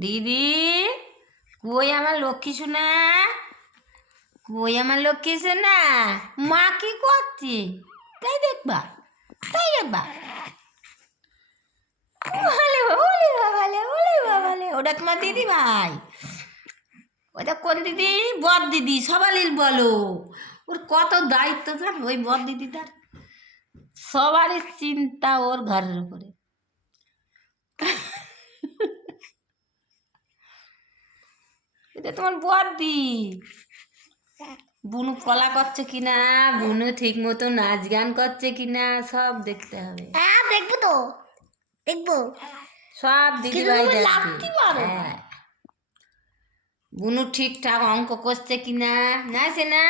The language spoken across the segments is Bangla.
দিদি, কই আমার লক্ষ্মী শোনা কই আমার লক্ষ্মী শোনা মা কি করছে? তাই দেখবা তাই দেখবা। ওলে ওলে বাবালে ওলে বাবালে ওটা তোমার দিদি ভাই। ওটা কোন দিদি? বদ দিদি সবালির বলো। ওর কত দায়িত্ব জান? ওই বদ দিদিটার। সবারই চিন্তা ওর ঘরের উপরে। এটা তোমার বদ্দি বুনু কলা করছে কিনা বুনু ঠিক মতো নাচ গান করছে কিনা সব দেখতে হবে। হ্যাঁ দেখব তো। দেখব। সব দিদি কিন্তু ভাই তুমি দেখবে। হ্যাঁ। বুনু ঠিকঠাক অঙ্ক করছে কিনা? না সে না?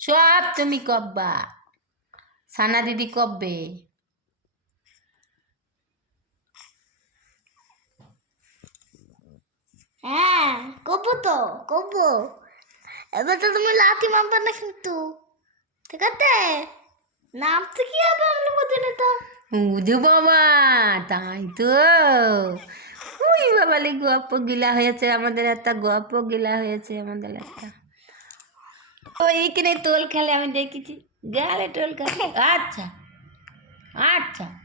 সব তুমি কব্বা সানা দিদি কব্বে হ্যাঁ করব তো কব এবার তো তুমি লাথি মারবে না কিন্তু। ঠিক আছে? নামতে কি হবে আমরা মধ্যে তো উদু বাবা, তাই তো। ওই বাবালি গল্প গিলা হয়েছে আমাদের একটা গল্প গিলা হয়েছে আমাদের একটা। ও, এইখানে তোল খেলে আমি দেখেছি। গালে টোল খেলে। আচ্ছা আচ্ছা।